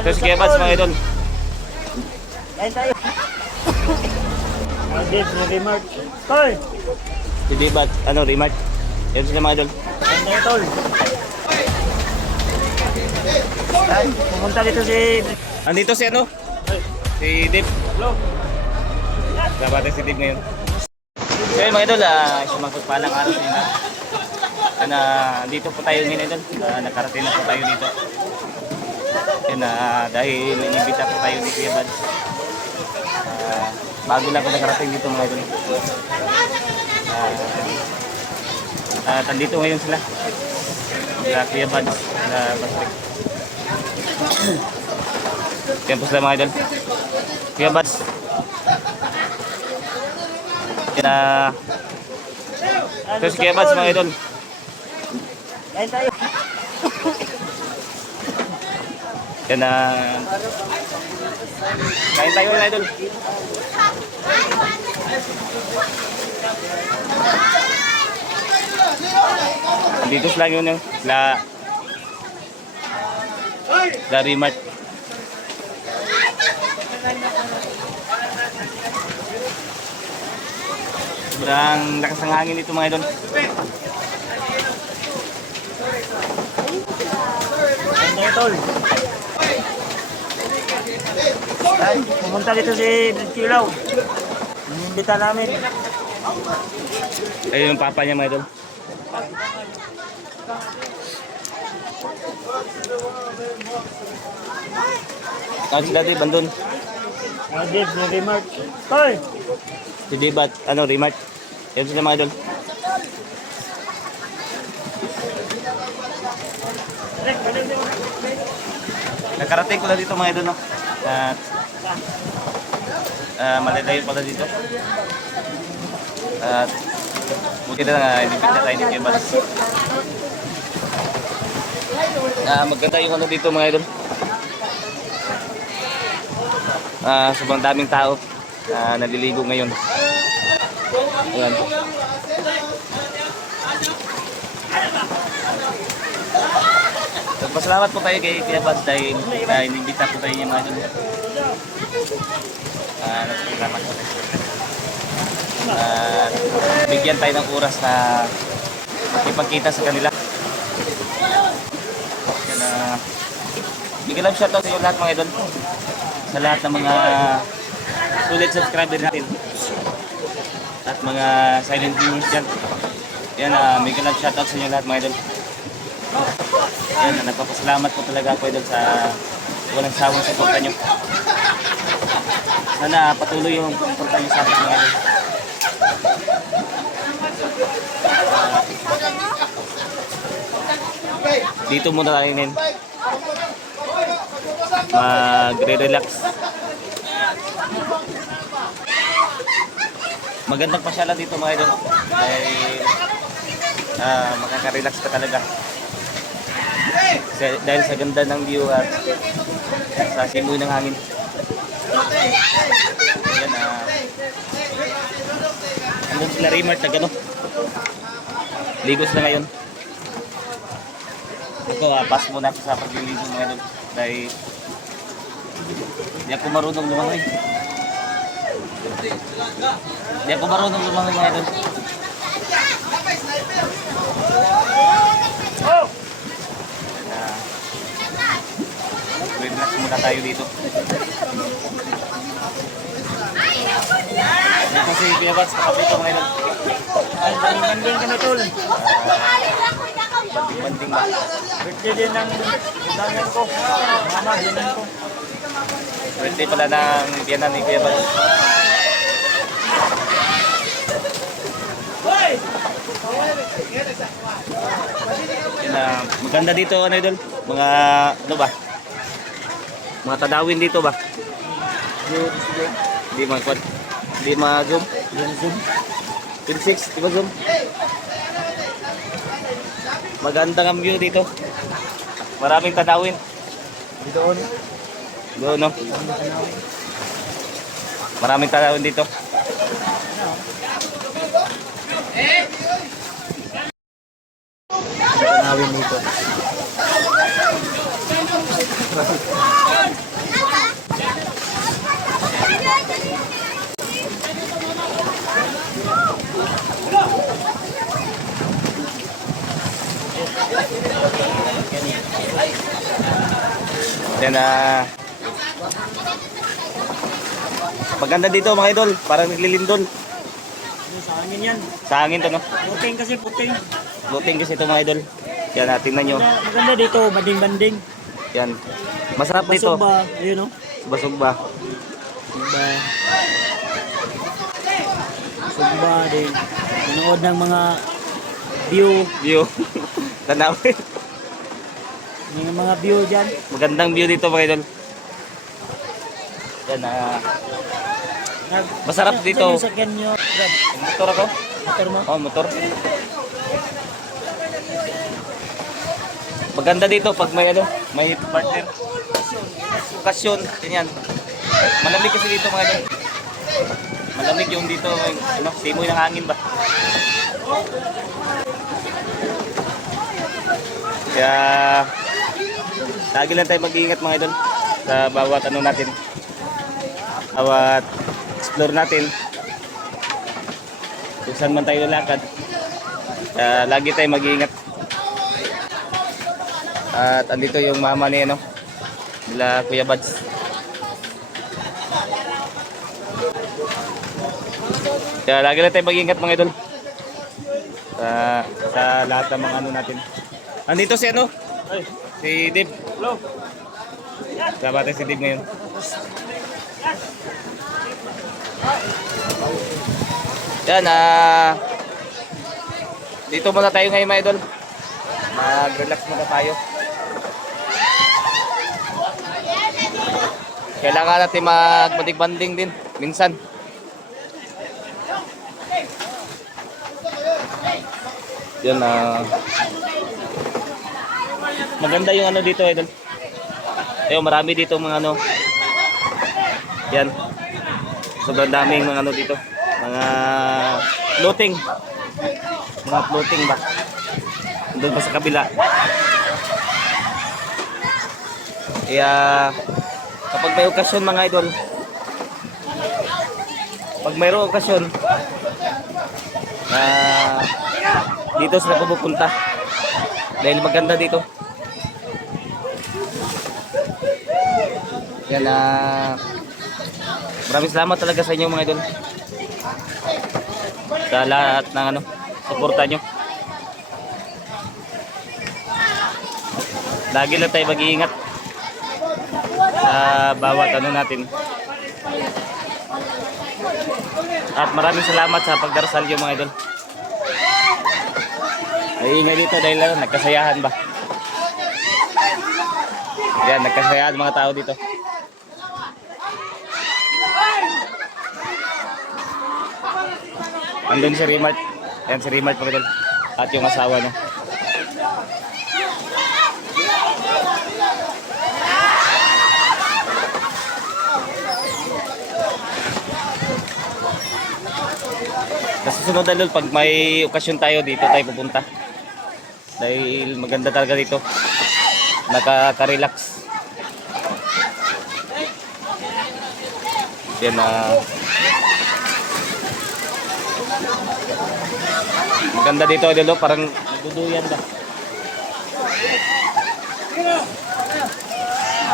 So si Kuya Bads mga idol. Kain tayo. Dave, Remark. Tol! Si Dibat, Remark. Yan sila mga idol. Kain tayo, Tol. Ay, pumunta dito si... Andito si Si Dip. Hello. Dapat si Dip ngayon. So yun mga idol, isang magpagpalang araw sa inyo. Dito po tayo ngayon idol. Nakarating na po tayo dito. Yan, dahil inibita po tayo ni Kuya Bads. Bago lang ako nakarating dito mga idol. Andito ngayon sila. Kuya Bads. Basrik. Yan po sila mga idol. Kuya Bads. Ito si Kuya Bads mga idol. Kain tayo. Yan kain tayo mga idol. Dito sila yun yung La Remark. Sobrang lakas ng hangin ito mga idol. Kain tayo, Tol. Ay, pumunta dito si Kilaw. Inimbita namin. Ayun yung papa niya mga idol. Sila di bandun. Dave, Remark. Tol! Si Dibat, Remark. Yan sila mga idol. Nakarating ko na dito mga idol, no? At malalayo pala dito. At buti na nga, inibig na tayo ni Kuya Bads. Maganda yung dito mga idol. Sobrang daming tao naliligo ngayon. Ayan. Pasalamat po tayo kay Kuya Bads dahil inimbita po tayo niya mga idol. Salamat po tayo. Bigyan tayo ng oras na ipagkita sa kanila. Bigyan lang shoutout sa inyo lahat mga idol. Sa lahat ng mga solid subscriber natin. At mga silent viewers dyan. Yan, bigyan lang shoutout sa inyo lahat mga idol. Yan, nagpapasalamat po talaga ako idol sa walang sawang suporta nyo. Sana patuloy yung suporta nyo sa akin mga idol. Dito muna tayo ngayon. Magre-relax. Magandang pasyalan dito mga idol. Dahil makaka-relax ka talaga. Dahil sa ganda ng view at sa simoy ng hangin. Yan, andun sila Remark na gano'n. Ligos na ngayon. Ito, pass muna ako sa pagliligo mga idol. Dahil di ako marunong lumangoy. Di ako marunong lumangoy mga idol. Relax muna tayo dito. Dito si Kuya Bads, nakapito mga idol. Ay, banding kami, Tol. Banding ba? Birthday din ng danan ko. Mama, danan ko. Birthday pala ng biyanan ni Kuya Bads. Yan, maganda dito idol. Mga ba? Mga tadawin dito ba? Hindi mag-quad. Hindi ma-zoom. Zoom. 26, di ba zoom? Maganda ang view dito. Maraming tanawin. Dito on. Doon, no? Maraming tanawin dito. Tanawin dito. Yan maganda dito mga idol, parang naglilindol. Sa hangin yan. Sa hangin to no. Puting kasi, puting. Floating kasi ito mga idol. Yan, tingnan nyo. Maganda dito, banding-banding. Yan. Masarap dito. Basog ba? Ayun o. Basog ba? Diba? Basog ba din. Manood ng mga view. View. Tanawin. Yung mga view dyan. Magandang view dito mga idol. Yan masarap dito. Saan yung sakyan nyo? Brad? Yung motor ako. Motor mo? Oh, motor. Maganda dito pag may may partner. Okasyon, ganyan. Malamig kasi dito mga idol. Malamig yung dito, simoy ng hangin ba? Kaya lagi lang tayo mag-iingat mga idol sa bawat natin. Bawat explore natin. Kung saan man tayo lalakad. Lagi tayo mag-iingat. At andito yung mama ni nila Kuya Bads. Kaya lagi lang tayo mag-iingat mga idol. Sa lahat ng mga natin. Andito si si Dib. Hello. Sama tayo si Dib ngayon. Yan, dito muna tayo ngayon mga idol. Mag-relax muna tayo. Kailangan natin mag-banding din minsan. Yan, maganda yung dito idol. Ayun, marami dito mga Yan. Sobrang daming mga dito. Mga floating. Mga floating ba? Doon pa sa kabila. Kaya kapag may okasyon mga idol, pag mayroong okasyon dito sila pupunta dahil maganda dito. Yan, maraming salamat talaga sa inyo mga idol sa lahat ng suporta nyo. Lagi lang tayo mag-iingat sa bawat natin. At maraming salamat sa pagdarasal nyo mga idol. Ay ingay dito dahil nagkasayahan ba? Yan, nagkasayahan mga tao dito. Andun si Rimart. Yan si Rimart mga idol. At yung asawa niya. Sa susunod na pag may okasyon tayo dito tayo pupunta. Dahil maganda talaga dito. Nakaka-relax. Yan maganda dito idol, parang nagduduyan ba.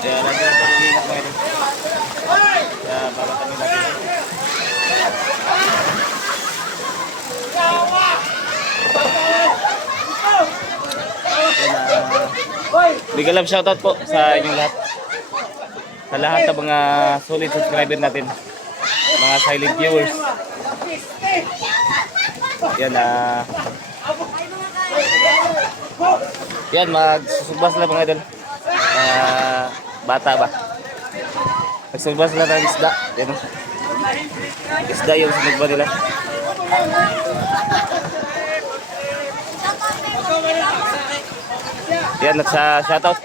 Kaya lagi natin mag-ingat mga idol. Kaya baka kami natin. Big love shoutout po sa inyong lahat. Sa lahat ng mga solid subscriber natin. Mga silent viewers. Yan yan, magsusugbas na mga idol. Bata ba? Magsusugbas na ng isda. Yan. Isda yung sinugba nila. Yan, sa shoutout.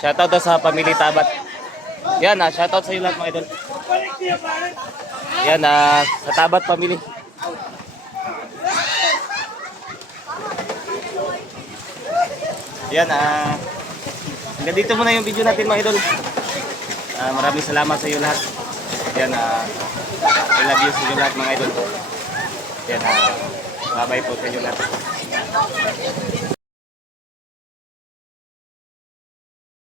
Shoutout daw sa Pamilya Tabat. Yan, shoutout sa iyo lahat mga idol. Yan, sa Tabat Family. Yan, hanggang dito muna yung video natin mga idol. Maraming salamat sa iyo lahat. Yan, I love you sa iyo lahat mga idol. Yan, bye bye po sa iyo lahat.